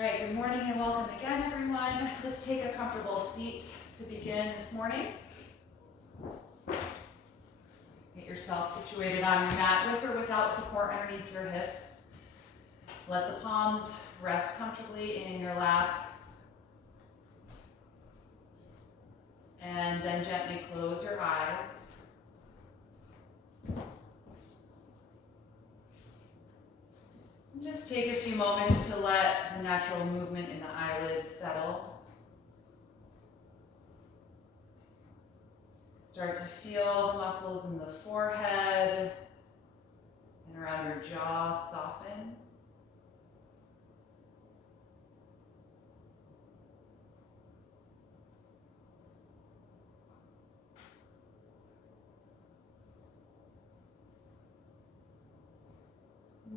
All right, good morning and welcome again, everyone. Let's take a comfortable seat to begin this morning. Get yourself situated on your mat with or without support underneath your hips. Let the palms rest comfortably in your lap. And then gently close your eyes. Just take a few moments to let the natural movement in the eyelids settle. Start to feel the muscles in the forehead and around your jaw soften.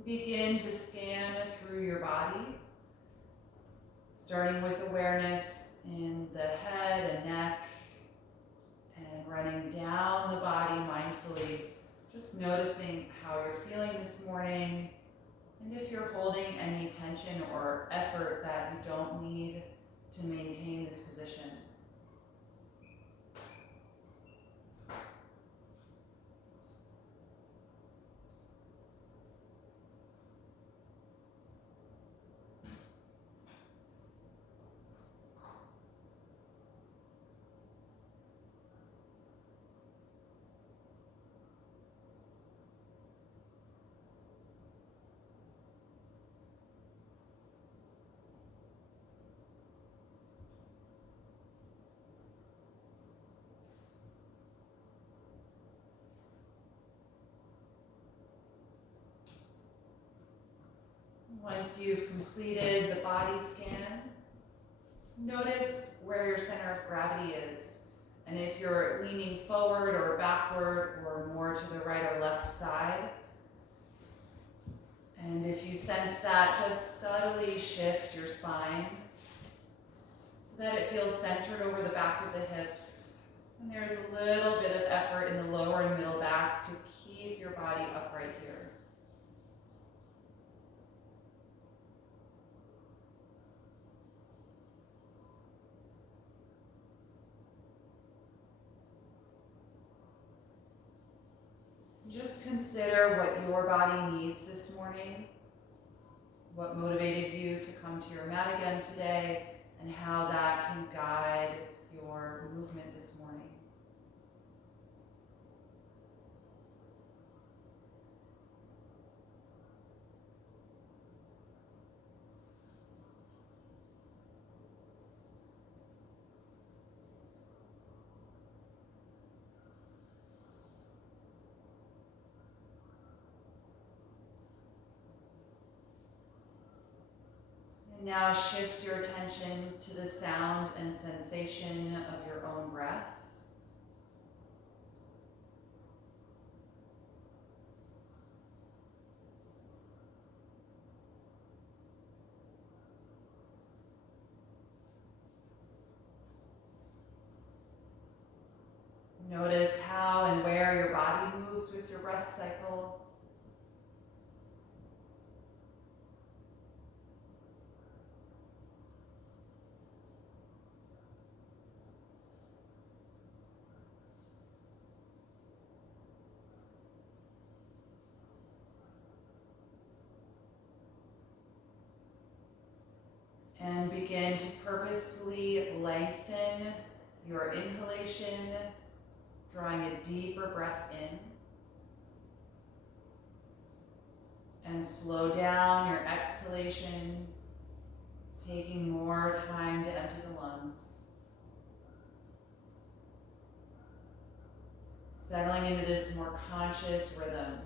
Begin to scan through your body, starting with awareness in the head and neck, and running down the body mindfully, just noticing how you're feeling this morning, and if you're holding any tension or effort that you don't need to maintain this position. Once you've completed the body scan, notice where your center of gravity is. And if you're leaning forward or backward or more to the right or left side. And if you sense that, just subtly shift your spine so that it feels centered over the back of the hips. And there's a little bit of effort in the lower and middle back to keep your body upright here. Just consider what your body needs this morning, what motivated you to come to your mat again today, and how that can guide your movement this morning. Now shift your attention to the sound and sensation of your own breath. Notice how and where your body moves with your breath cycle. And begin to purposefully lengthen your inhalation, drawing a deeper breath in. And slow down your exhalation, taking more time to empty the lungs. Settling into this more conscious rhythm.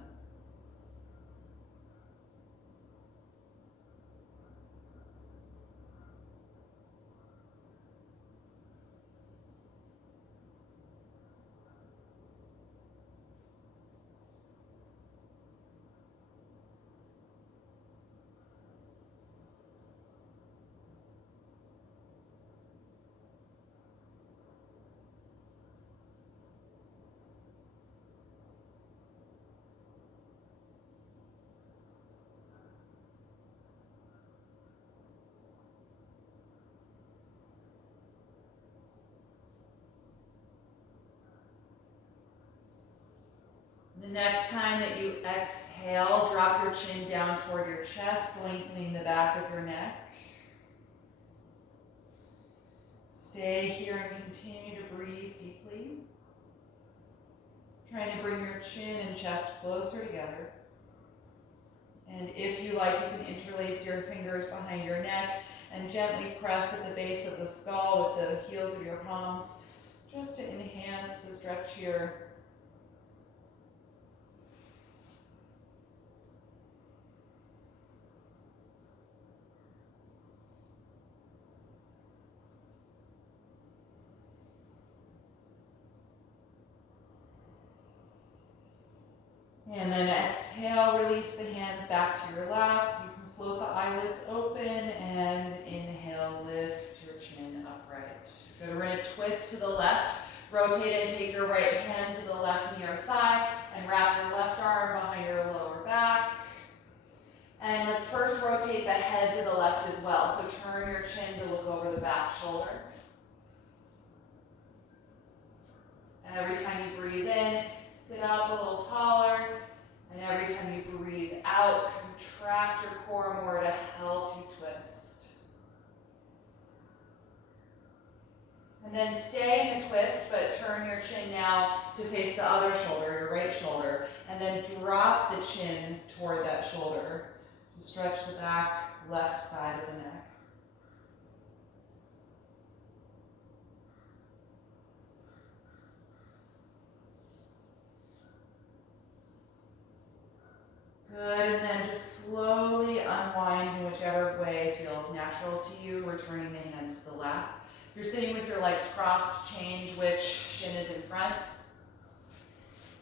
The next time that you exhale, drop your chin down toward your chest, lengthening the back of your neck. Stay here and continue to breathe deeply. Trying to bring your chin and chest closer together. And if you like, you can interlace your fingers behind your neck and gently press at the base of the skull with the heels of your palms, just to enhance the stretch here. And then exhale, release the hands back to your lap. You can float the eyelids open and inhale, lift your chin upright. Good, we're gonna twist to the left. Rotate and take your right hand to the left near thigh and wrap your left arm behind your lower back. And let's first rotate the head to the left as well. So turn your chin to look over the back shoulder. And every time you breathe in, sit up a little taller. And every time you breathe out, contract your core more to help you twist. And then stay in the twist, but turn your chin now to face the other shoulder, your right shoulder. And then drop the chin toward that shoulder to stretch the back left side of the neck. Good, and then just slowly unwind in whichever way feels natural to you, returning the hands to the lap. You're sitting with your legs crossed, change which shin is in front.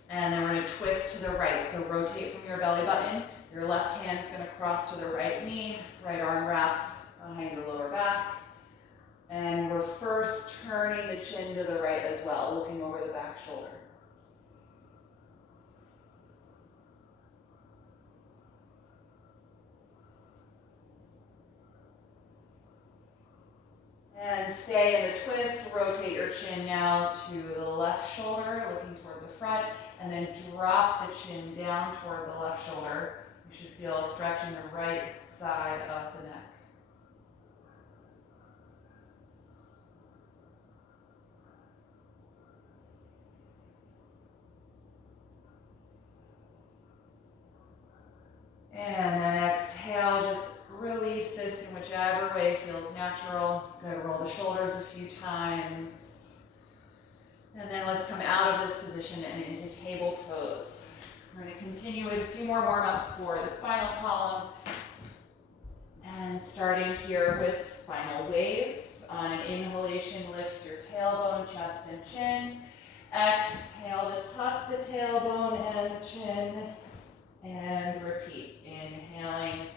And then we're gonna twist to the right. So rotate from your belly button. Your left hand's gonna cross to the right knee, right arm wraps behind your lower back. And we're first turning the chin to the right as well, looking over the back shoulder. And stay in the twist, rotate your chin now to the left shoulder, looking toward the front, and then drop the chin down toward the left shoulder. You should feel a stretch in the right side of the neck. And then exhale, just release this in whichever way feels natural. Good, roll the shoulders a few times. And then let's come out of this position and into table pose. We're going to continue with a few more warm-ups for the spinal column. And starting here with spinal waves. On an inhalation, lift your tailbone, chest, and chin. Exhale to tuck the tailbone and the chin. And repeat. Inhaling,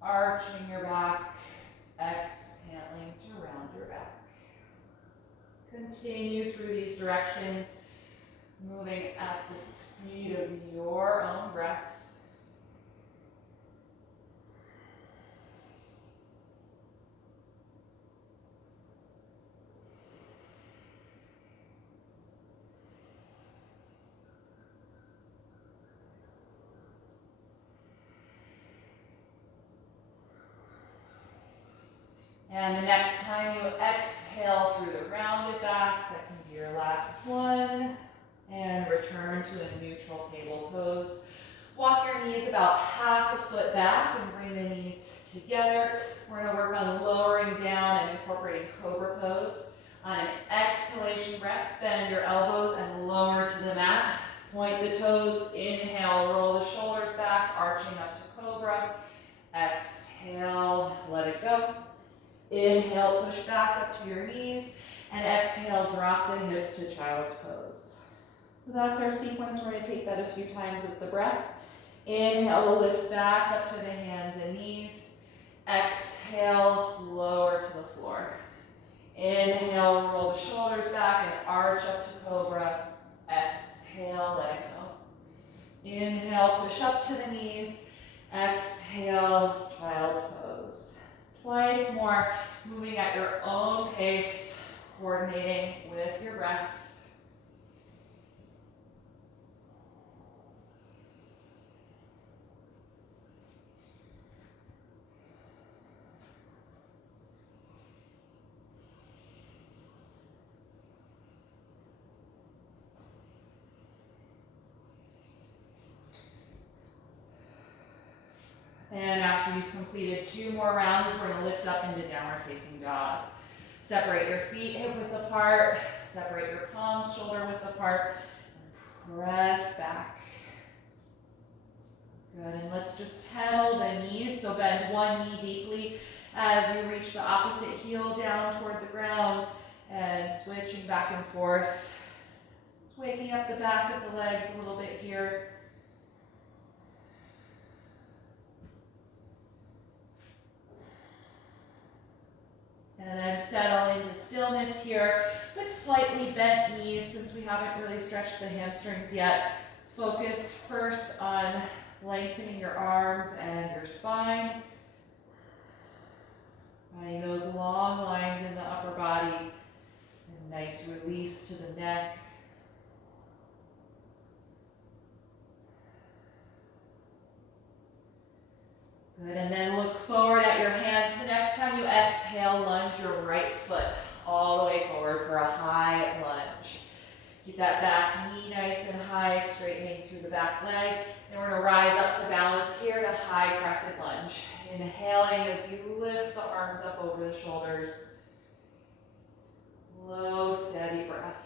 arching your back. Exhaling to round your back. Continue through these directions, moving at the speed of your own breath. And the next time you exhale through the rounded back, that can be your last one. And return to a neutral table pose. Walk your knees about half a foot back and bring the knees together. We're going to work on lowering down and incorporating Cobra Pose. On an exhalation breath, bend your elbows and lower to the mat. Point the toes, inhale, roll the shoulders back, arching up to Cobra. Exhale, let it go. Inhale, push back up to your knees, and exhale, drop the hips to Child's Pose. So that's our sequence. We're going to take that a few times with the breath. Inhale, lift back up to the hands and knees. Exhale, lower to the floor. Inhale, roll the shoulders back and arch up to Cobra. Exhale, let it go. Inhale, push up to the knees. Exhale, Child's Pose. Twice more, moving at your own pace, coordinating with your breath. And after you've completed 2 more rounds, we're gonna lift up into downward facing dog. Separate your feet hip width apart, separate your palms shoulder width apart, and press back. Good, and let's just pedal the knees, so bend one knee deeply as you reach the opposite heel down toward the ground and switching back and forth. Just waking up the back of the legs a little bit here. And then settle into stillness here with slightly bent knees since we haven't really stretched the hamstrings yet. Focus first on lengthening your arms and your spine. Finding those long lines in the upper body. And nice release to the neck. Good, and then look forward at your hands. The next time you exhale, lunge your right foot all the way forward for a high lunge. Keep that back knee nice and high, straightening through the back leg. Then we're gonna rise up to balance here to high crescent lunge. Inhaling as you lift the arms up over the shoulders. Low, steady breath.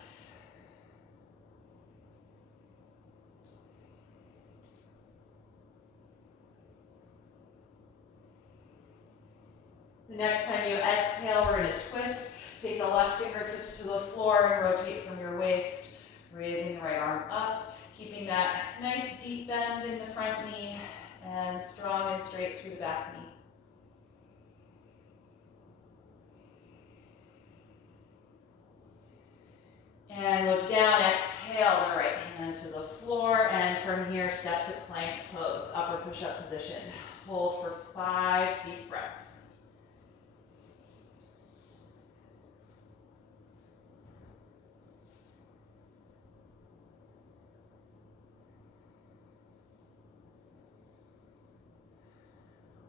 The next time you exhale, we're going to twist. Take the left fingertips to the floor and rotate from your waist, raising the right arm up, keeping that nice deep bend in the front knee and strong and straight through the back knee. And look down, exhale the right hand to the floor, and from here step to plank pose, upper push-up position. Hold for 5 deep breaths.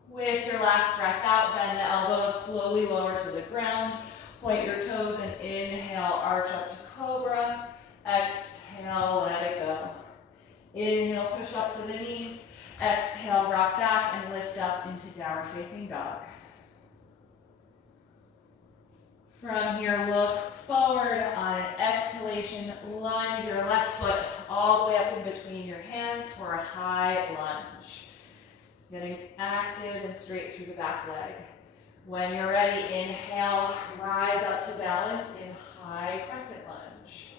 With your last breath out, bend the elbows slowly lower to the ground. Point your toes and inhale, arch up to cobra. Exhale, let it go. Inhale, push up to the knees. Exhale, rock back and lift up into downward facing dog. From here, look forward on an exhalation. Lunge your left foot all the way up in between your hands for a high lunge. Getting active and straight through the back leg. When you're ready, inhale, rise up to balance in high crescent lunge.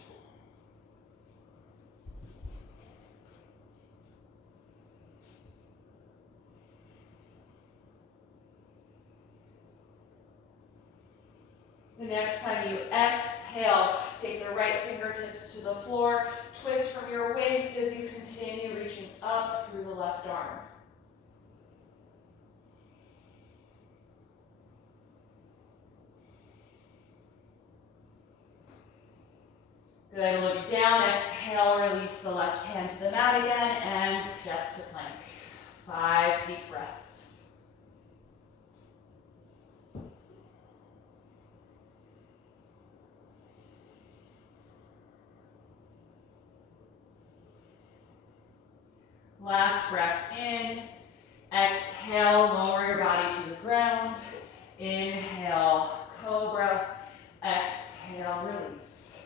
The next time you exhale, take the right fingertips to the floor, twist from your waist as you continue reaching up through the left arm. Good, look down, exhale, release the left hand to the mat again, and step to plank. 5 deep breaths. Last breath in. Exhale, lower your body to the ground. Inhale, cobra. Exhale, release.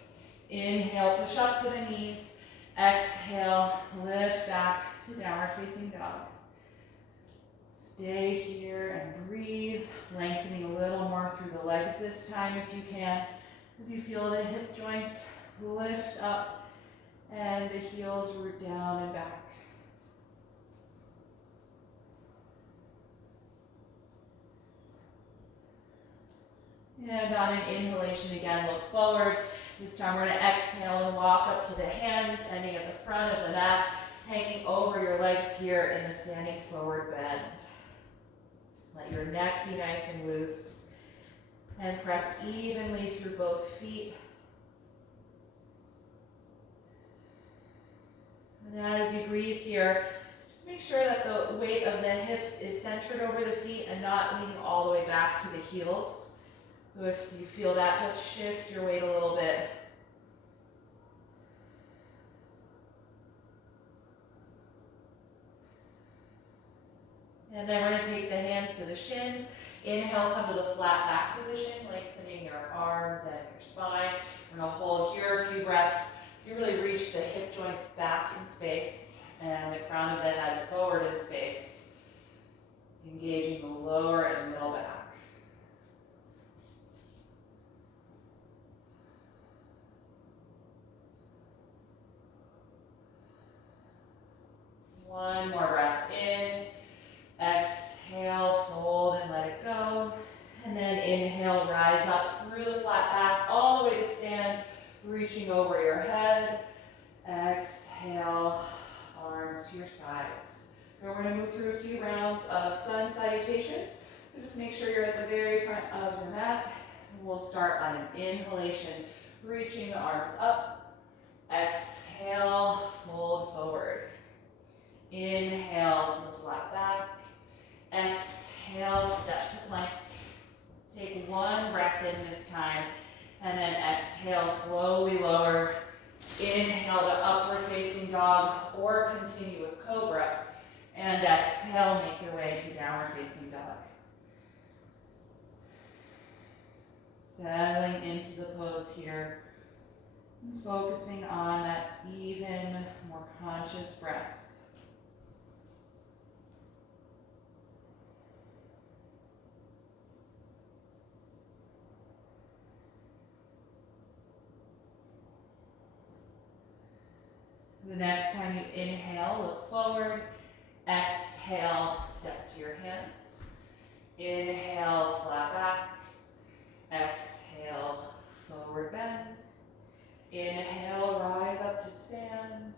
Inhale, push up to the knees. Exhale, lift back to downward facing dog. Stay here and breathe, lengthening a little more through the legs this time if you can. As you feel the hip joints lift up and the heels root down and back. And on an inhalation again, look forward. This time we're going to exhale and walk up to the hands, ending at the front of the mat, hanging over your legs here in the standing forward bend. Let your neck be nice and loose. And press evenly through both feet. And as you breathe here, just make sure that the weight of the hips is centered over the feet and not leaning all the way back to the heels. So if you feel that, just shift your weight a little bit. And then we're going to take the hands to the shins. Inhale, come to the flat back position, lengthening your arms and your spine. We're going to hold here a few breaths. So you really reach the hip joints back in space and the crown of the head forward in space, engaging the lower and middle back. One more breath in. Exhale, fold and let it go. And then inhale, rise up through the flat back, all the way to stand, reaching over your head. Exhale, arms to your sides. Now we're going to move through a few rounds of sun salutations. So just make sure you're at the very front of your mat. And we'll start on an inhalation, reaching the arms up. Exhale, fold forward. Inhale to the flat back. Exhale, step to plank. Take one breath in this time, and then exhale, slowly lower. Inhale to upward facing dog, or continue with Cobra. And exhale, make your way to downward facing dog. Settling into the pose here, and focusing on that even, more conscious breath. The next time you inhale, look forward. Exhale, step to your hands. Inhale, flat back. Exhale, forward bend. Inhale, rise up to stand.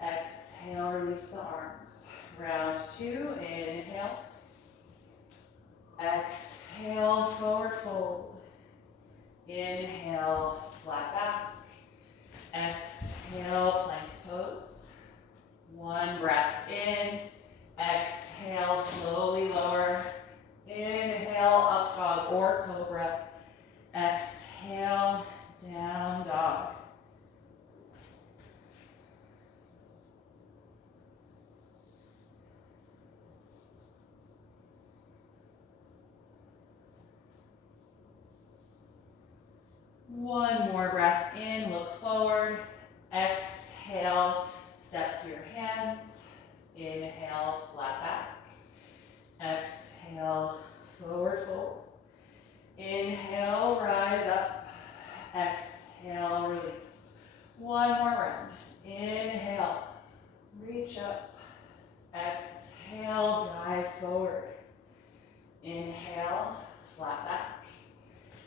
Exhale, release the arms. Round two, inhale. Exhale, forward fold. Inhale, flat back. Exhale, plank pose. One breath in. Exhale, slowly lower. Inhale, up dog or Cobra. Exhale, down dog. One more breath in, look forward. Exhale, step to your hands. Inhale, flat back. Exhale, forward fold. Inhale, rise up. Exhale, release. One more round. Inhale, reach up. Exhale, dive forward. Inhale, flat back.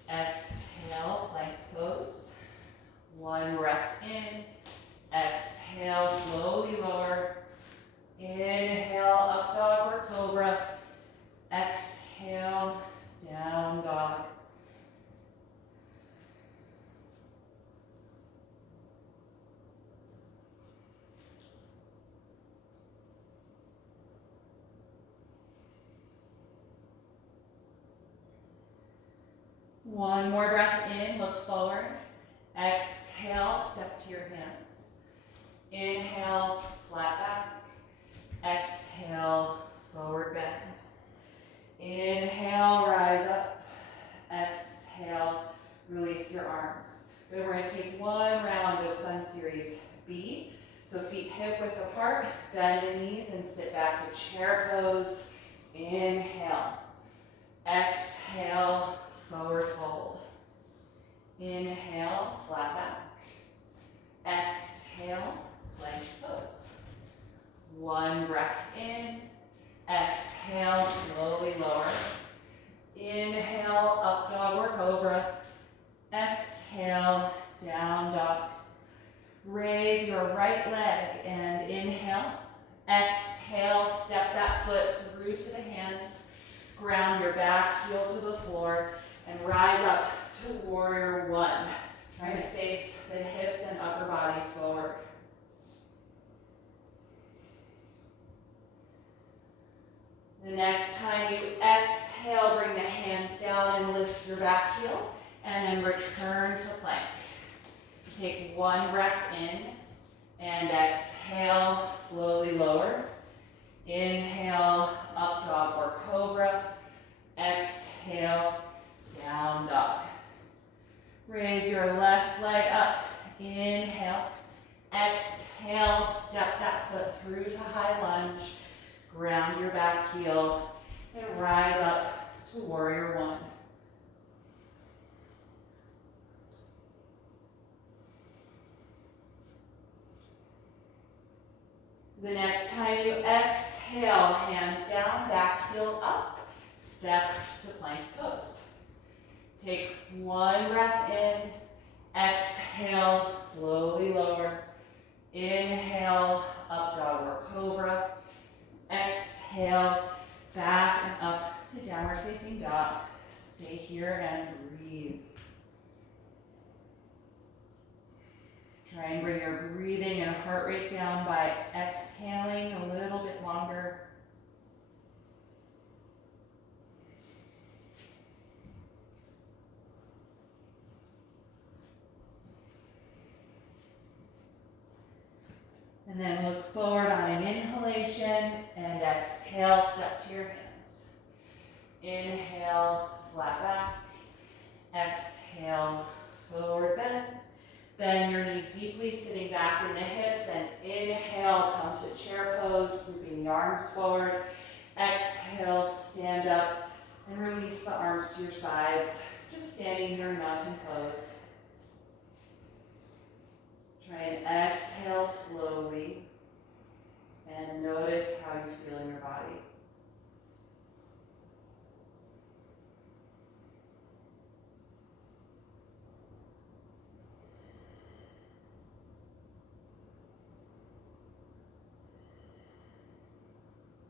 Exhale, plank pose. One breath in. Exhale, slowly lower. Inhale, up dog or Cobra. Exhale, down dog. One more breath in, look forward. Exhale, step to your hands. Inhale, flat back. Exhale, forward bend. Inhale, rise up. Exhale, release your arms. Then we're going to take one round of Sun Series B. So feet hip width apart, bend the knees and sit back to chair pose. Inhale. Exhale, forward fold. Inhale, flat back. Exhale, plank pose. One breath in. Exhale, slowly lower. Inhale, up dog or Cobra. Exhale, down dog. Raise your right leg and inhale. Exhale, step that foot through to the hands. Ground your back heel to the floor and rise up to warrior one. Trying to face the hips and upper body forward. The next time you exhale, bring the hands down and lift your back heel, and then return to plank. Take one breath in, and exhale, slowly lower. Inhale, up dog or cobra. Exhale, down dog. Raise your left leg up. Inhale. Exhale, step that foot through to high lunge. Ground your back heel and rise up to warrior one. The next time you exhale, hands down, back heel up, step to plank pose. Take one breath in, exhale, slowly lower. Inhale, up dog or cobra. Exhale, back and up to downward facing dog. Stay here and breathe. Try and bring your breathing and heart rate down by exhaling a little bit longer. And then look forward on an inhalation and exhale, step to your hands. Inhale, flat back. Exhale, forward bend. Bend your knees deeply, sitting back in the hips, and inhale, come to chair pose, sweeping the arms forward. Exhale, stand up, and release the arms to your sides. Just standing here in mountain pose. Try and exhale slowly, and notice how you feel in your body.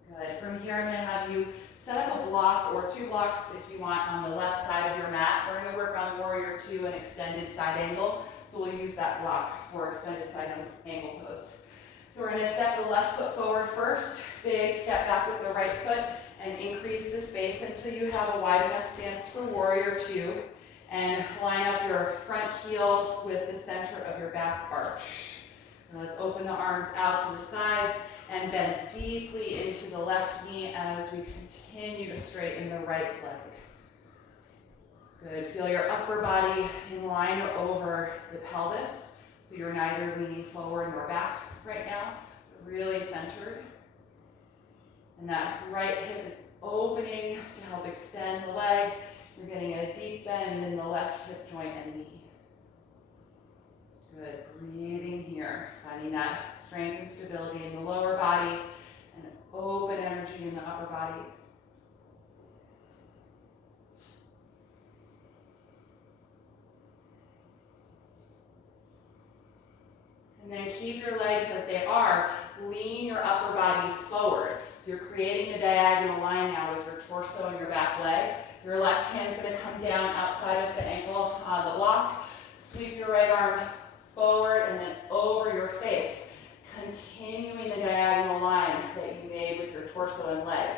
Good. From here, I'm going to have you set up a block or two blocks if you want on the left side of your mat. We're going to work on warrior two and extended side angle. So we'll use that block for extended side angle pose. So we're going to step the left foot forward first. Big step back with the right foot and increase the space until you have a wide enough stance for warrior two. And line up your front heel with the center of your back arch. Now let's open the arms out to the sides and bend deeply into the left knee as we continue to straighten the right leg. Good. Feel your upper body in line over the pelvis. So you're neither leaning forward nor back right now, but really centered. And that right hip is opening to help extend the leg. You're getting a deep bend in the left hip joint and knee. Good. Breathing here, finding that strength and stability in the lower body and open energy in the upper body. And then keep your legs as they are. Lean your upper body forward. So you're creating the diagonal line now with your torso and your back leg. Your left hand's going to come down outside of the ankle on the block. Sweep your right arm forward and then over your face. Continuing the diagonal line that you made with your torso and leg.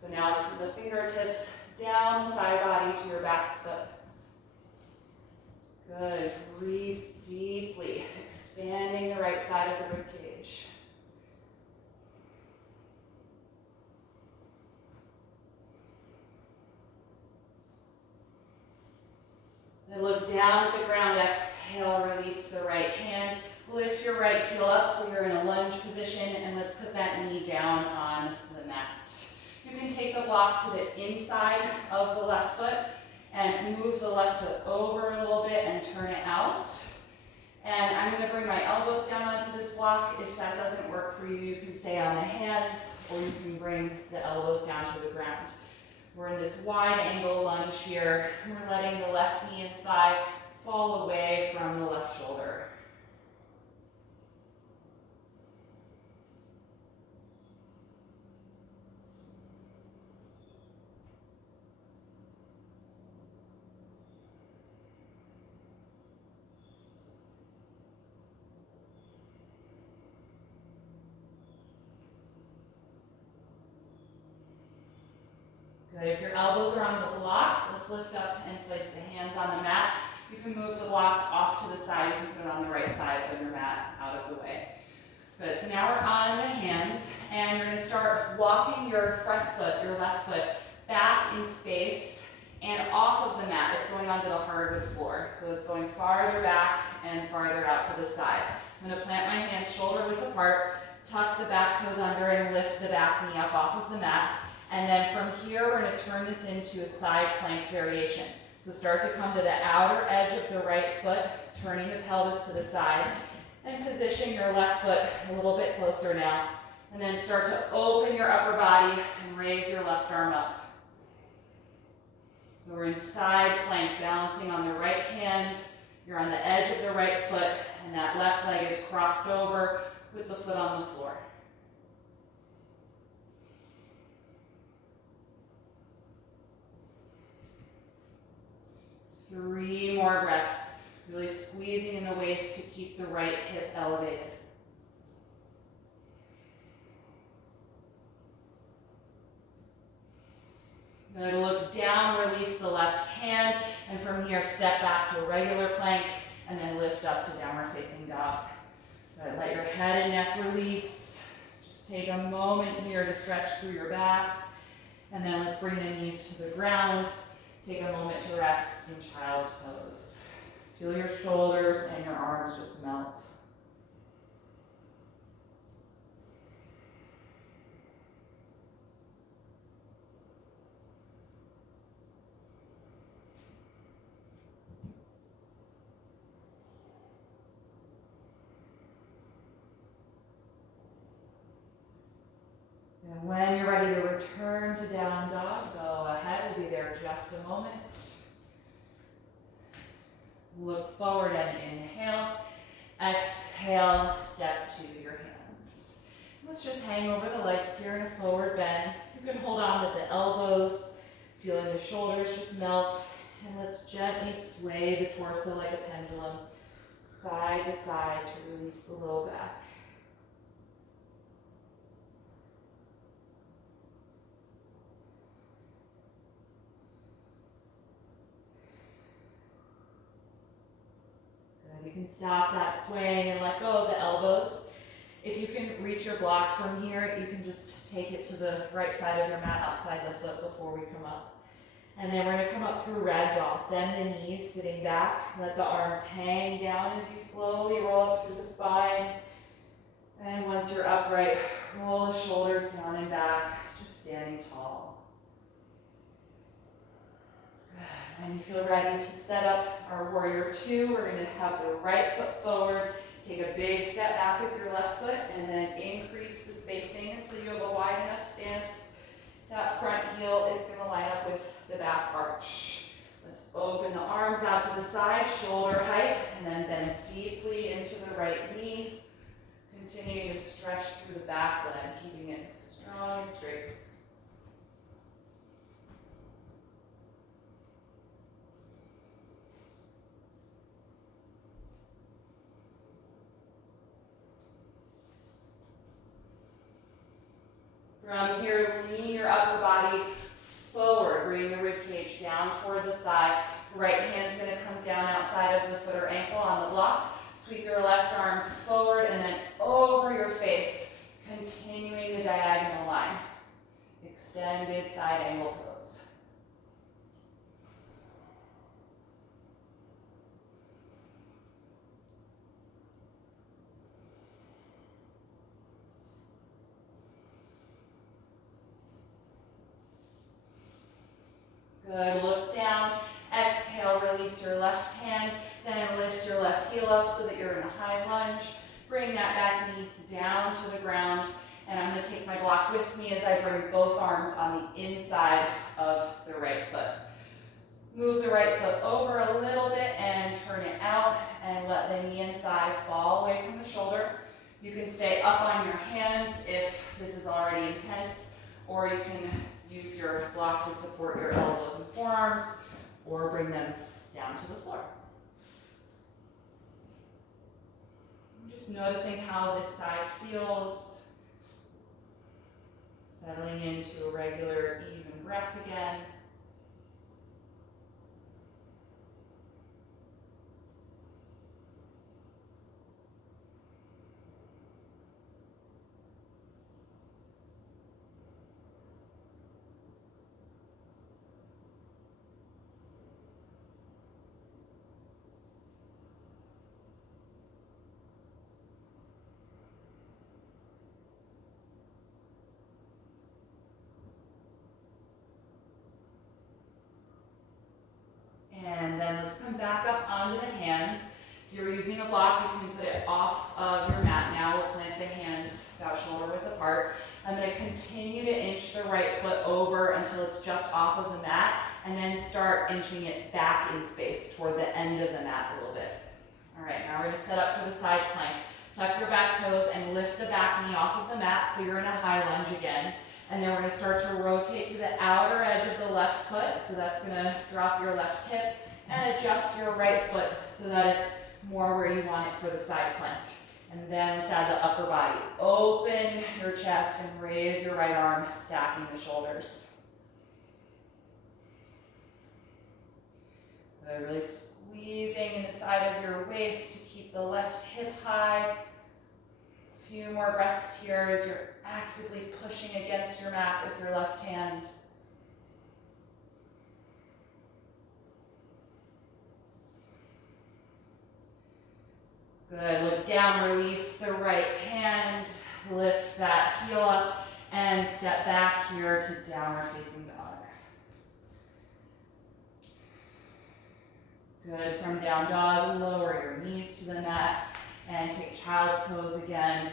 So now it's from the fingertips down the side body to your back foot. Good. Breathe deeply, expanding the right side of the rib cage. Then look down at the ground, exhale, release the right hand. Lift your right heel up so you're in a lunge position, and let's put that knee down on the mat. You can take the block to the inside of the left foot and move the left foot over a little bit and turn it out. And I'm going to bring my elbows down onto this block. If that doesn't work for you, you can stay on the hands or you can bring the elbows down to the ground. We're in this wide angle lunge here. We're letting the left knee and thigh fall away from the left shoulder. Good. If your elbows are on the blocks, let's lift up and place the hands on the mat. You can move the block off to the side. You can put it on the right side of your mat out of the way. Good. So now we're on the hands And you're gonna start walking your front foot, your left foot, back in space and off of the mat. It's going onto the hardwood floor. So it's going farther back and farther out to the side. I'm gonna plant my hands shoulder width apart, tuck the back toes under and lift the back knee up off of the mat. And then from here, we're gonna turn this into a side plank variation. So start to come to the outer edge of the right foot, turning the pelvis to the side, and position your left foot a little bit closer now. And then start to open your upper body and raise your left arm up. So we're in side plank, balancing on the right hand. You're on the edge of the right foot, and that left leg is crossed over with the foot on the floor. Three more breaths, really squeezing in the waist to keep the right hip elevated. Good, look down, release the left hand, and from here step back to a regular plank, and then lift up to downward facing dog. Good, let your head and neck release. Just take a moment here to stretch through your back, and then let's bring the knees to the ground. Take a moment to rest in child's pose. Feel your shoulders and your arms just melt. And when you're ready to return to down dog, go ahead. We'll be there just a moment. Look forward and inhale. Exhale, step to your hands. Let's just hang over the legs here in a forward bend. You can hold on to the elbows, feeling the shoulders just melt. And let's gently sway the torso like a pendulum, side to side to release the low back. You can stop that swaying and let go of the elbows. If you can reach your block from here, you can just take it to the right side of your mat outside the foot before we come up. And then we're going to come up through ragdoll. Bend the knees, sitting back. Let the arms hang down as you slowly roll up through the spine. And once you're upright, roll the shoulders down and back, just standing tall. When you feel ready to set up our warrior two, we're going to have the right foot forward, take a big step back with your left foot, and then increase the spacing until you have a wide enough stance. That front heel is going to line up with the back arch. Let's open the arms out to the side, shoulder height, and then bend deeply into the right knee. Continuing to stretch through the back leg, keeping it strong and straight. From here, lean your upper body forward. Bring the ribcage down toward the thigh. Right hand's going to come down outside of the foot or ankle on the block. Sweep your left arm forward and then over your face, continuing the diagonal line. Extended side angle pose. Good, look down, exhale, release your left hand, then lift your left heel up so that you're in a high lunge. Bring that back knee down to the ground, and I'm going to take my block with me as I bring both arms on the inside of the right foot. Move the right foot over a little bit and turn it out, and let the knee and thigh fall away from the shoulder. You can stay up on your hands if this is already intense, or you can use your block to support your elbows and forearms, or bring them down to the floor. I'm just noticing how this side feels. Settling into a regular, even breath again. back up onto the hands. If you're using a block, you can put it off of your mat now. We'll plant the hands about shoulder width apart. I'm going to continue to inch the right foot over until it's just off of the mat, and then start inching it back in space toward the end of the mat a little bit. All right, now we're going to set up for the side plank. Tuck your back toes and lift the back knee off of the mat so you're in a high lunge again. And then we're going to start to rotate to the outer edge of the left foot, so that's going to drop your left hip, and adjust your right foot so that it's more where you want it for the side plank. And then let's add the upper body. Open your chest and raise your right arm, stacking the shoulders. Good, really squeezing in the side of your waist to keep the left hip high. A few more breaths here as you're actively pushing against your mat with your left hand. Good, look down, release the right hand, lift that heel up, and step back here to downward facing dog. Good, from down dog, lower your knees to the mat, and take child's pose again,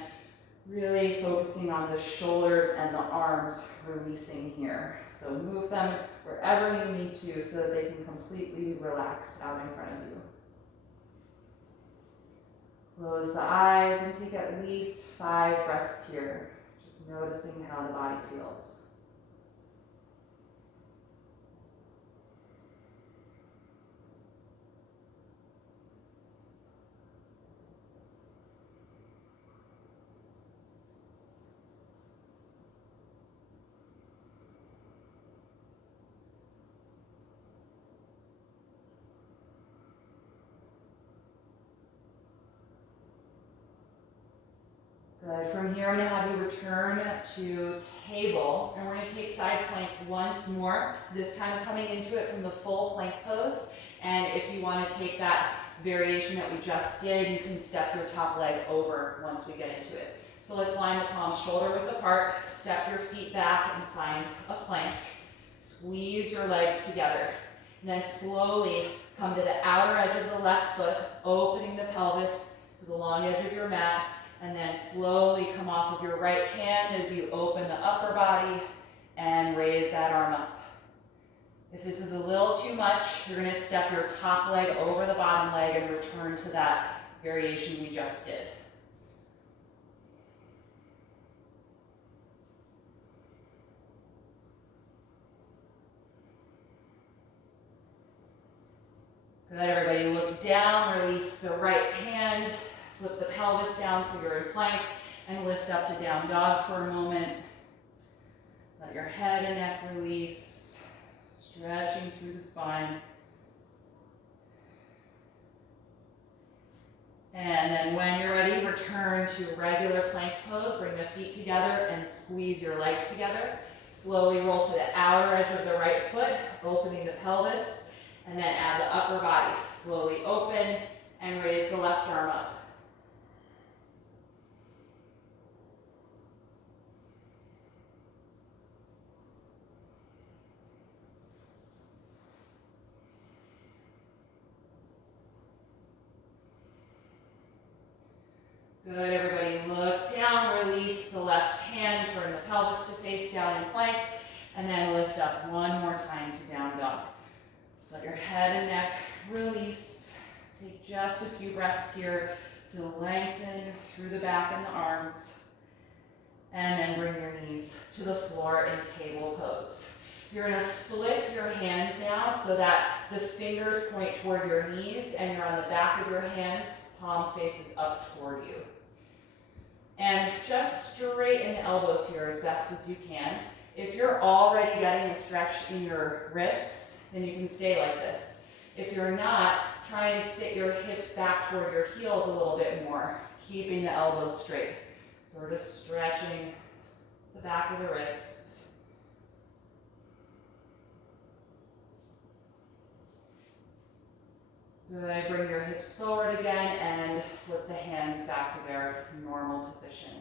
really focusing on the shoulders and the arms releasing here. So move them wherever you need to so that they can completely relax out in front of you. Close the eyes and take at least 5 breaths here, just noticing how the body feels. Good. From here, I'm going to have you return to table, and we're going to take side plank once more, this time coming into it from the full plank pose. And if you want to take that variation that we just did, you can step your top leg over once we get into it. So let's line the palms shoulder width apart, step your feet back and find a plank. Squeeze your legs together. And then slowly come to the outer edge of the left foot, opening the pelvis to the long edge of your mat. And then slowly come off of your right hand as you open the upper body and raise that arm up. If this is a little too much, you're going to step your top leg over the bottom leg and return to that variation we just did. Good, everybody, look down, release the right hand. Flip the pelvis down so you're in plank, and lift up to down dog for a moment. Let your head and neck release, stretching through the spine. And then when you're ready, return to regular plank pose. Bring the feet together and squeeze your legs together. Slowly roll to the outer edge of the right foot, opening the pelvis, and then add the upper body. Slowly open and raise the left arm up. Good, everybody, look down, release the left hand, turn the pelvis to face down in plank, and then lift up one more time to down dog. Let your head and neck release. Take just a few breaths here to lengthen through the back and the arms, and then bring your knees to the floor in table pose. You're going to flip your hands now so that the fingers point toward your knees, and you're on the back of your hand, palm faces up toward you. And just straighten the elbows here as best as you can. If you're already getting a stretch in your wrists, then you can stay like this. If you're not, try and sit your hips back toward your heels a little bit more, keeping the elbows straight. So we're just stretching the back of the wrists. Good, bring your hips forward again and flip the hands back to their normal position.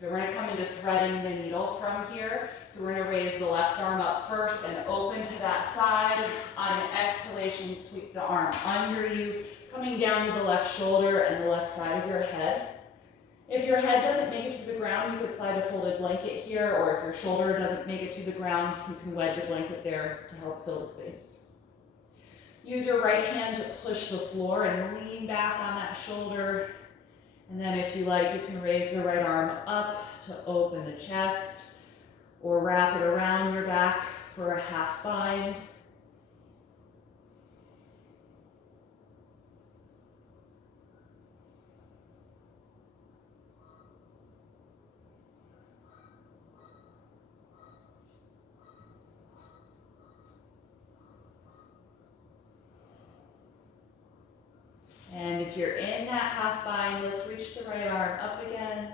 We're going to come into threading the needle from here. So we're going to raise the left arm up first and open to that side. On an exhalation, sweep the arm under you, coming down to the left shoulder and the left side of your head. If your head doesn't make it to the ground, you could slide a folded blanket here, or if your shoulder doesn't make it to the ground, you can wedge a blanket there to help fill the space. Use your right hand to push the floor and lean back on that shoulder. And then if you like, you can raise the right arm up to open the chest, or wrap it around your back for a half bind. And if you're in that half bind, let's reach the right arm up again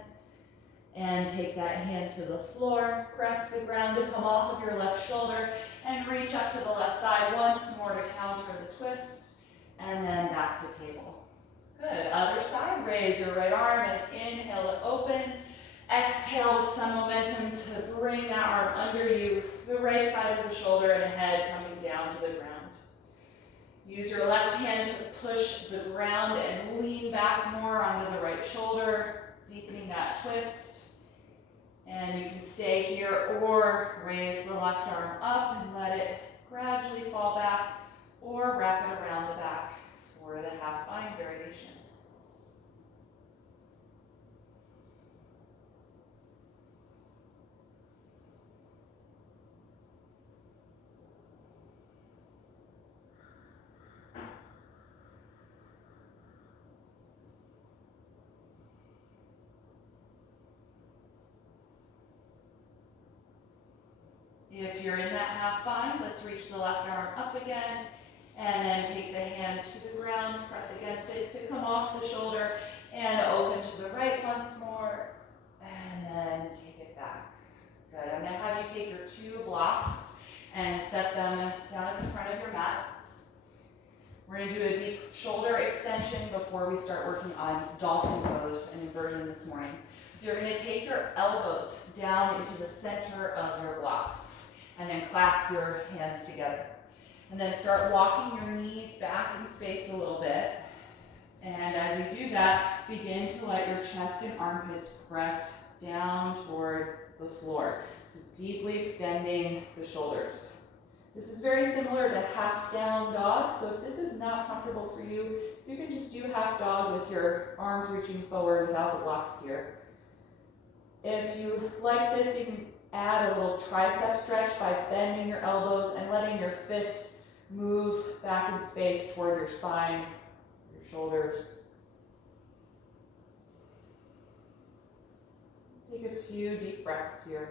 and take that hand to the floor. Press the ground to come off of your left shoulder and reach up to the left side once more to counter the twist, and then back to table. Good. Other side, raise your right arm and inhale to open. Exhale with some momentum to bring that arm under you, the right side of the shoulder and head coming down to the ground. Use your left hand to push the ground and lean back more onto the right shoulder, deepening that twist. And you can stay here or raise the left arm up and let it gradually fall back, or wrap it around the back for the half bind variation. If you're in that half bind, let's reach the left arm up again, and then take the hand to the ground, press against it to come off the shoulder, and open to the right once more, and then take it back. Good. I'm going to have you take your 2 blocks and set them down at the front of your mat. We're going to do a deep shoulder extension before we start working on Dolphin Pose, an inversion this morning. So you're going to take your elbows down into the center of your blocks, and then clasp your hands together. And then start walking your knees back in space a little bit. And as you do that, begin to let your chest and armpits press down toward the floor. So deeply extending the shoulders. This is very similar to half down dog. So if this is not comfortable for you, you can just do half dog with your arms reaching forward without the blocks here. If you like this, you can add a little tricep stretch by bending your elbows and letting your fist move back in space toward your spine, your shoulders. Let's take a few deep breaths here.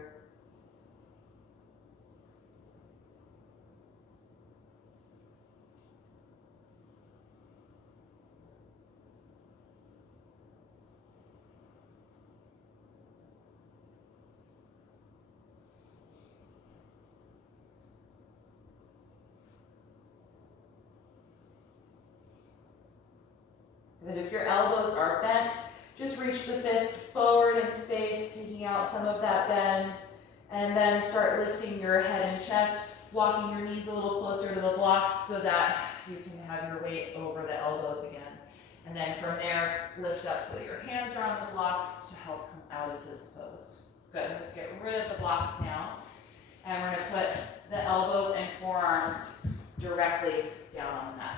And if your elbows are bent, just reach the fist forward in space, taking out some of that bend, and then start lifting your head and chest, walking your knees a little closer to the blocks so that you can have your weight over the elbows again. And then from there, lift up so that your hands are on the blocks to help come out of this pose. Good, let's get rid of the blocks now. And we're gonna put the elbows and forearms directly down on the mat.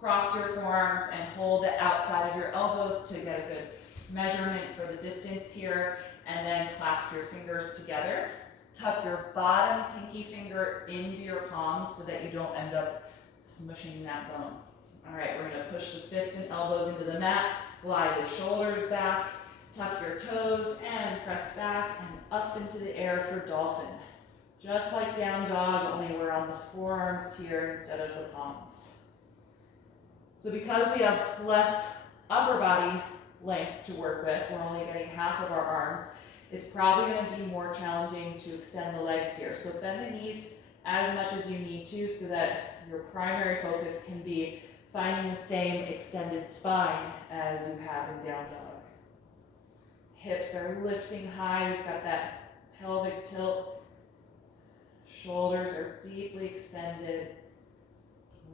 Cross your forearms and hold the outside of your elbows to get a good measurement for the distance here, and then clasp your fingers together. Tuck your bottom pinky finger into your palms so that you don't end up smushing that bone. All right, we're gonna push the fist and elbows into the mat, glide the shoulders back, tuck your toes and press back and up into the air for dolphin. Just like down dog, only we're on the forearms here instead of the palms. So because we have less upper body length to work with, we're only getting half of our arms, it's probably going to be more challenging to extend the legs here. So bend the knees as much as you need to so that your primary focus can be finding the same extended spine as you have in down dog. Hips are lifting high. We've got that pelvic tilt. Shoulders are deeply extended.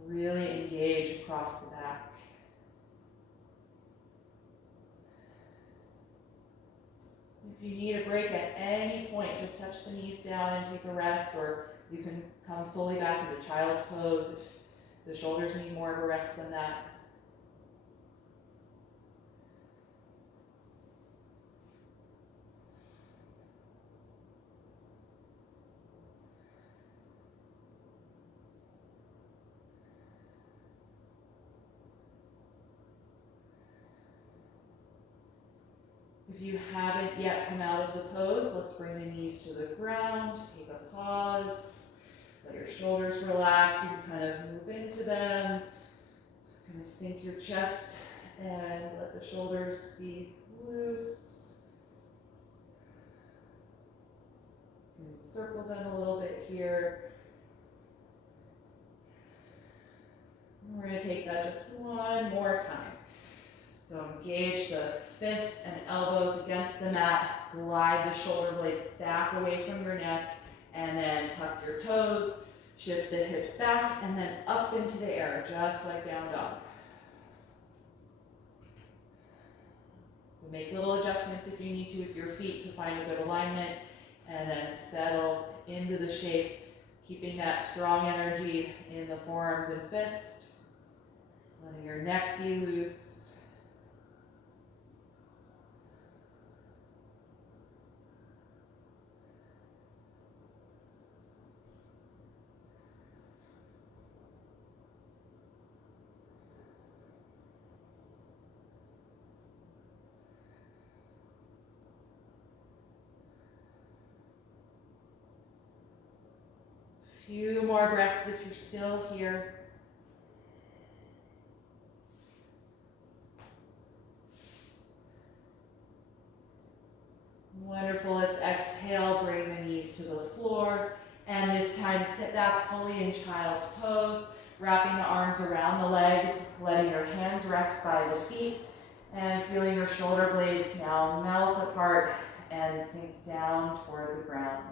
Really engage across the back. If you need a break at any point, just touch the knees down and take a rest, or you can come fully back into child's pose if the shoulders need more of a rest than that. If you haven't yet come out of the pose, let's bring the knees to the ground, take a pause, let your shoulders relax, you can kind of move into them, kind of sink your chest and let the shoulders be loose. You can circle them a little bit here. And we're going to take that just one more time. So engage the fist and elbows against the mat, glide the shoulder blades back away from your neck, and then tuck your toes, shift the hips back, and then up into the air, just like down dog. So make little adjustments if you need to with your feet to find a good alignment, and then settle into the shape, keeping that strong energy in the forearms and fist, letting your neck be loose. Few more breaths if you're still here. Wonderful. Let's exhale, bring the knees to the floor, and this time sit back fully in child's pose, wrapping the arms around the legs, letting your hands rest by the feet, and feeling your shoulder blades now melt apart and sink down toward the ground.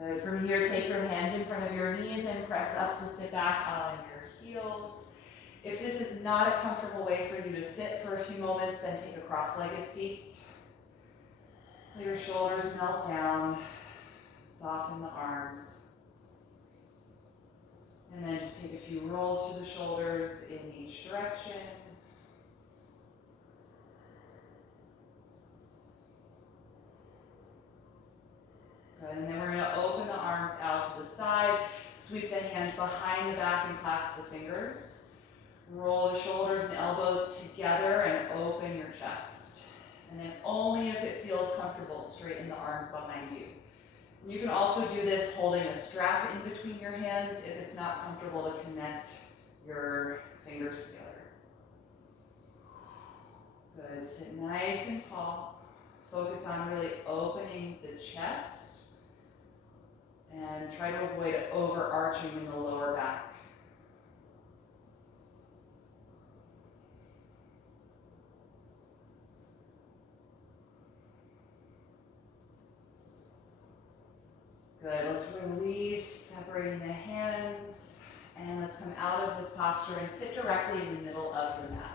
Good. From here, take your hands in front of your knees and press up to sit back on your heels. If this is not a comfortable way for you to sit for a few moments, then take a cross-legged seat. Let your shoulders melt down, soften the arms. And then just take a few rolls to the shoulders in each direction. Good. And then we're going to open the arms out to the side, sweep the hands behind the back and clasp the fingers. Roll the shoulders and elbows together and open your chest. And then only if it feels comfortable, straighten the arms behind you. You can also do this holding a strap in between your hands if it's not comfortable to connect your fingers together. Good. Sit nice and tall. Focus on really opening the chest. And try to avoid overarching in the lower back. Good, let's release, separating the hands, and let's come out of this posture and sit directly in the middle of the mat.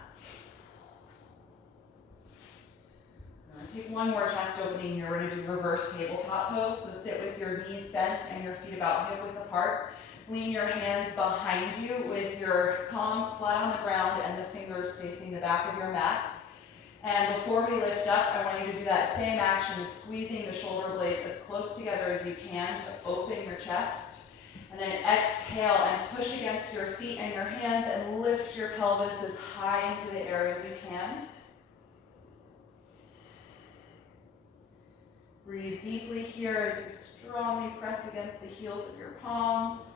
Take one more chest opening here. We're going to do reverse tabletop pose. So sit with your knees bent and your feet about hip width apart. Lean your hands behind you with your palms flat on the ground and the fingers facing the back of your mat. And before we lift up, I want you to do that same action of squeezing the shoulder blades as close together as you can to open your chest. And then exhale and push against your feet and your hands and lift your pelvis as high into the air as you can. Breathe deeply here as you strongly press against the heels of your palms.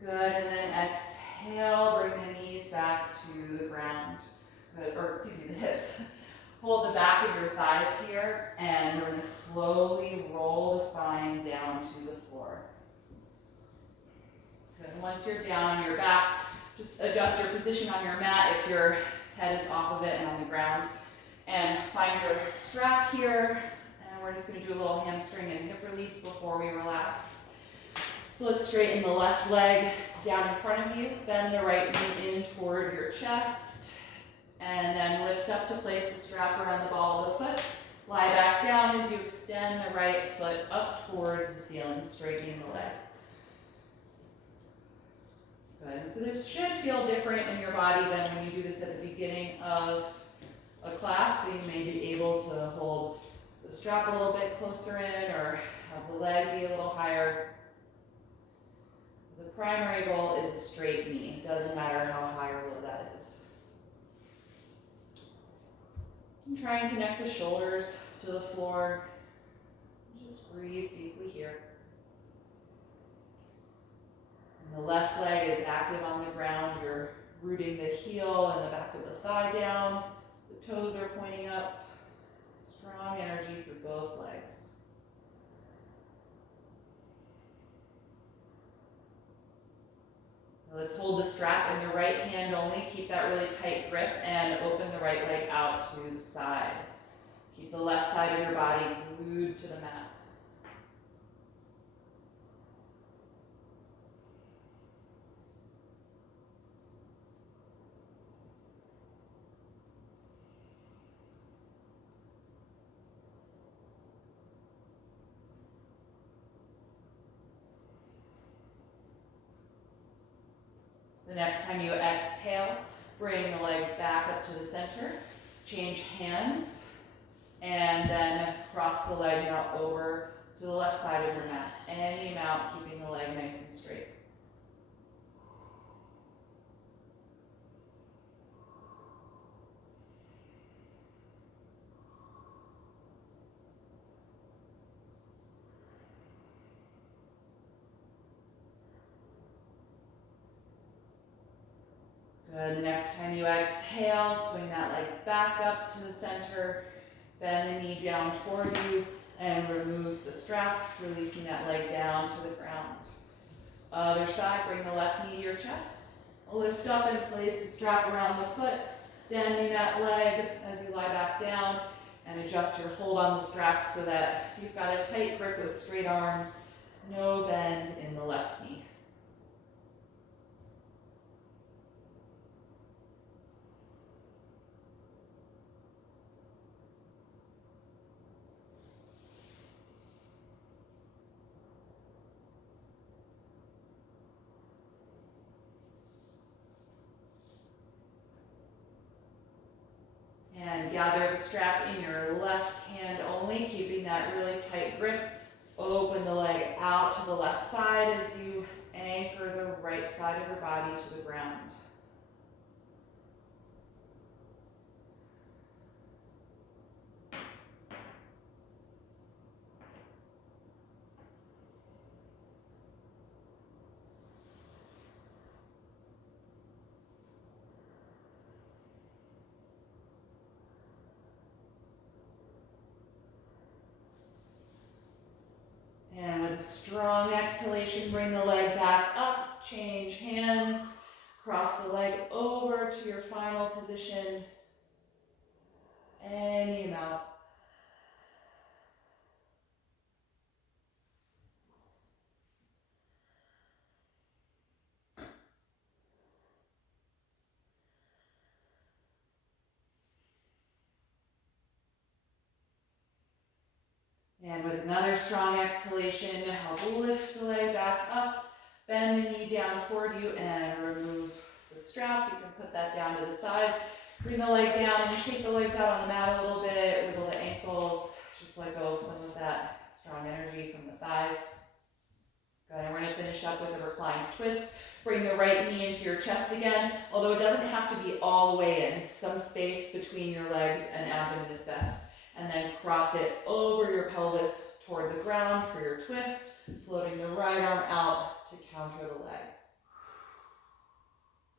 Good, and then exhale, bring the knees back to the ground. Good, or excuse me, the hips. Hold the back of your thighs here, and we're going to slowly roll the spine down to the floor. Good, and once you're down on your back, just adjust your position on your mat if your head is off of it and on the ground. And find your strap here, and we're just going to do a little hamstring and hip release before we relax. So let's straighten the left leg down in front of you, bend the right knee in toward your chest, and then lift up to place the strap around the ball of the foot. Lie back down as you extend the right foot up toward the ceiling, straightening the leg. Good, so this should feel different in your body than when you do this at the beginning of a class, so you may be able to hold the strap a little bit closer in or have the leg be a little higher. The primary goal is a straight knee. It doesn't matter how high or low that is. And try and connect the shoulders to the floor. Just breathe deeply here. And the left leg is active on the ground. You're rooting the heel and the back of the thigh down. The toes are pointing up. Strong energy through both legs. Let's hold the strap in your right hand only. Keep that really tight grip and open the right leg out to the side. Keep the left side of your body glued to the mat. The next time you exhale, bring the leg back up to the center, change hands, and then cross the leg now over to the left side of your mat. Any amount, keeping the leg nice and straight. Good, the next time you exhale, swing that leg back up to the center, bend the knee down toward you, and remove the strap, releasing that leg down to the ground. Other side, bring the left knee to your chest. Lift up and place the strap around the foot, extending that leg as you lie back down, and adjust your hold on the strap so that you've got a tight grip with straight arms, no bend in the left knee. And gather the strap in your left hand only, keeping that really tight grip. Open the leg out to the left side as you anchor the right side of your body to the ground. And with a strong exhalation, bring the leg back up, change hands, cross the leg over to your final position, any amount. And with another strong exhalation, help lift the leg back up, bend the knee down toward you, and remove the strap. You can put that down to the side. Bring the leg down and shake the legs out on the mat a little bit, wiggle the ankles, just let go of some of that strong energy from the thighs. Good, and we're going to finish up with a reclined twist. Bring the right knee into your chest again, although it doesn't have to be all the way in. Some space between your legs and abdomen is best. And then cross it over your pelvis toward the ground for your twist, floating the right arm out to counter the leg.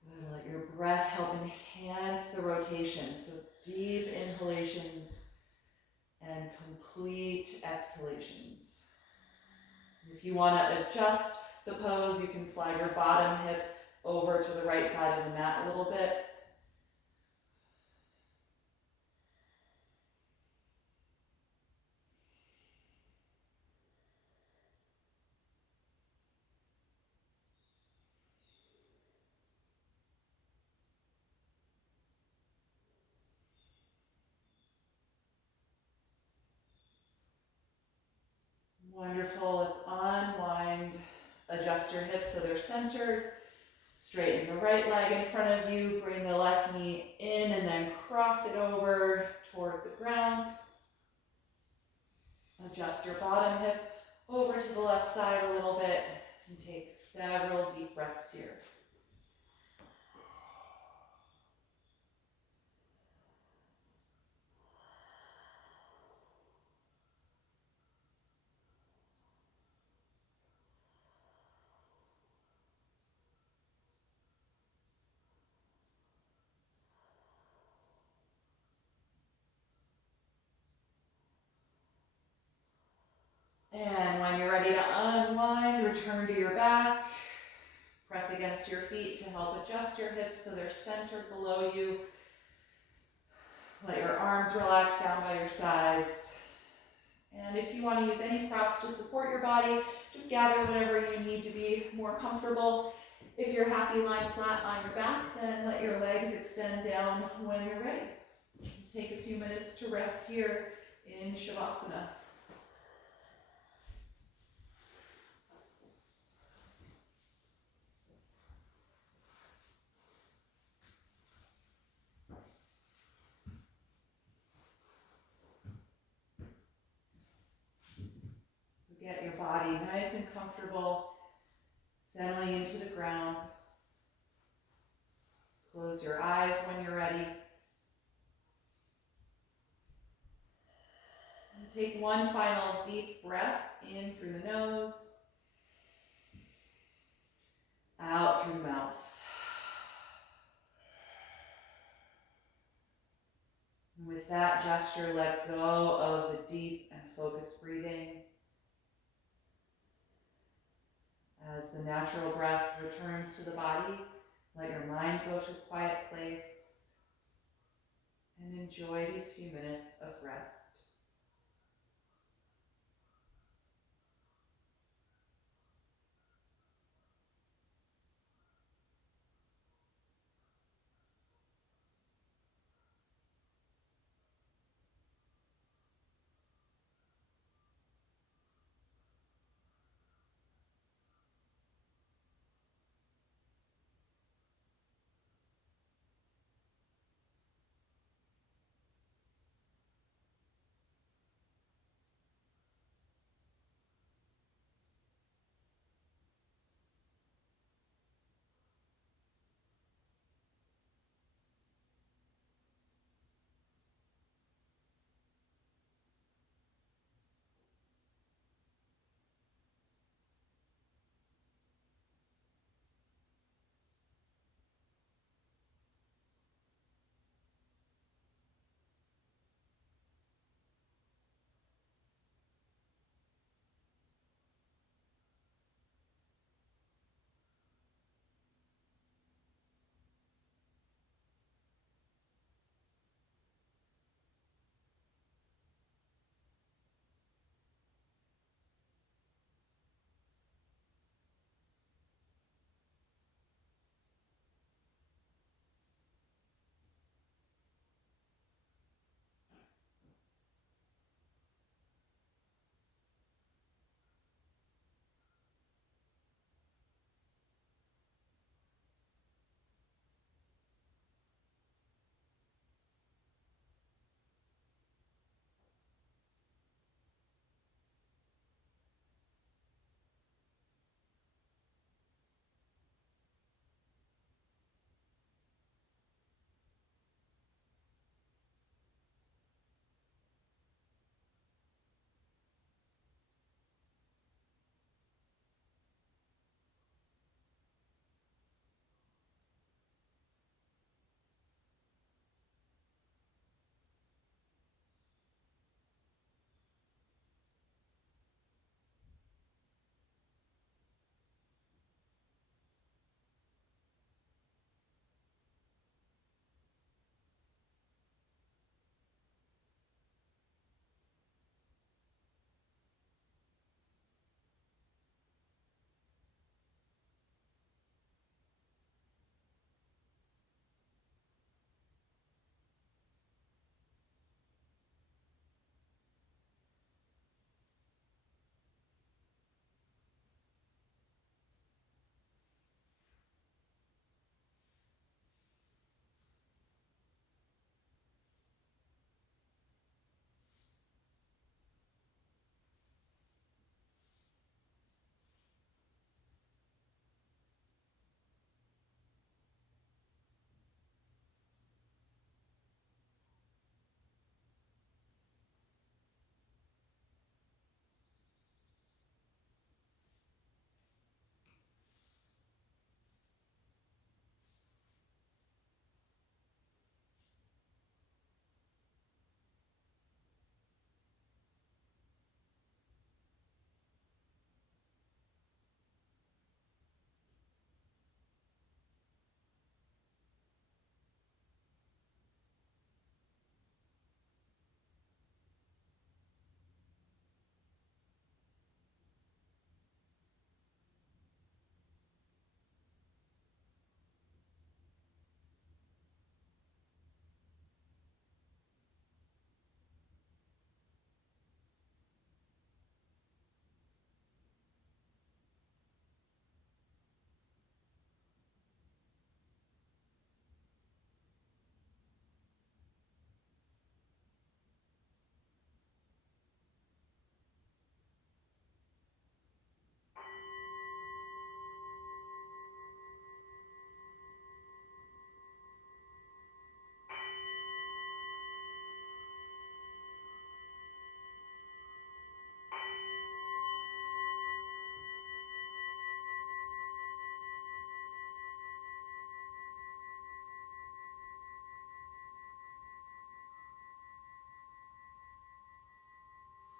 Good. Let your breath help enhance the rotation. So deep inhalations and complete exhalations. If you want to adjust the pose, you can slide your bottom hip over to the right side of the mat a little bit. Wonderful. Let's unwind. Adjust your hips so they're centered. Straighten the right leg in front of you. Bring the left knee in and then cross it over toward the ground. Adjust your bottom hip over to the left side a little bit and take several deep breaths here. And when you're ready to unwind, return to your back. Press against your feet to help adjust your hips so they're centered below you. Let your arms relax down by your sides. And if you want to use any props to support your body, just gather whatever you need to be more comfortable. If you're happy lying flat on your back, then let your legs extend down when you're ready. Take a few minutes to rest here in Shavasana. Get your body nice and comfortable, settling into the ground. Close your eyes when you're ready. And take one final deep breath in through the nose, out through the mouth. And with that gesture, let go of the deep and focused breathing. As the natural breath returns to the body, let your mind go to a quiet place and enjoy these few minutes of rest.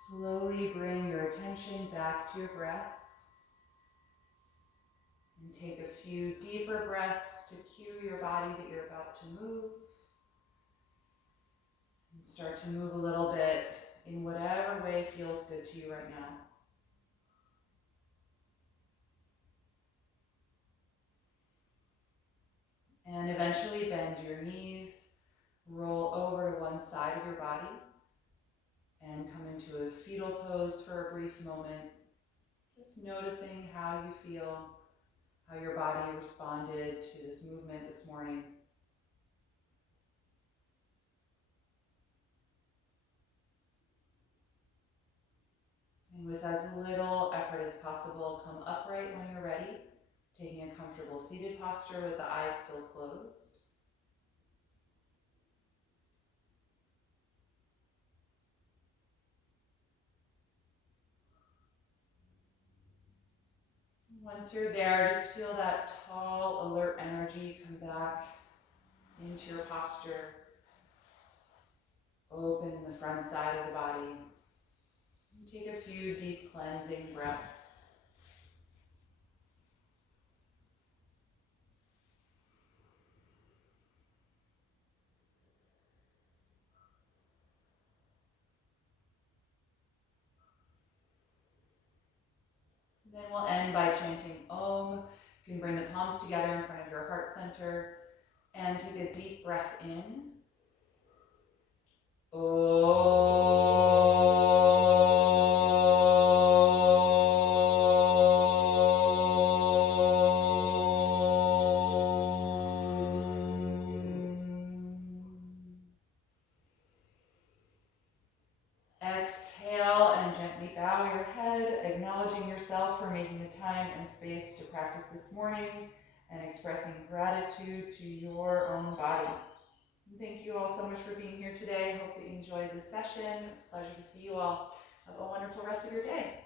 Slowly bring your attention back to your breath and take a few deeper breaths to cue your body that you're about to move. And start to move a little bit in whatever way feels good to you right now. And eventually bend your knees, roll over to one side of your body, and come into a fetal pose for a brief moment. Just noticing how you feel, how your body responded to this movement this morning. And with as little effort as possible, come upright when you're ready, taking a comfortable seated posture with the eyes still closed. Once you're there, just feel that tall, alert energy come back into your posture. Open the front side of the body. And take a few deep cleansing breaths. And then we'll end by chanting Om. You can bring the palms together in front of your heart center and take a deep breath in. Exhale and gently bow your head, acknowledging yourself for making the time and space to practice this morning and expressing gratitude to your own body. Thank you all so much for being here today. I hope that you enjoyed this session. It's a pleasure to see you all. Have a wonderful rest of your day.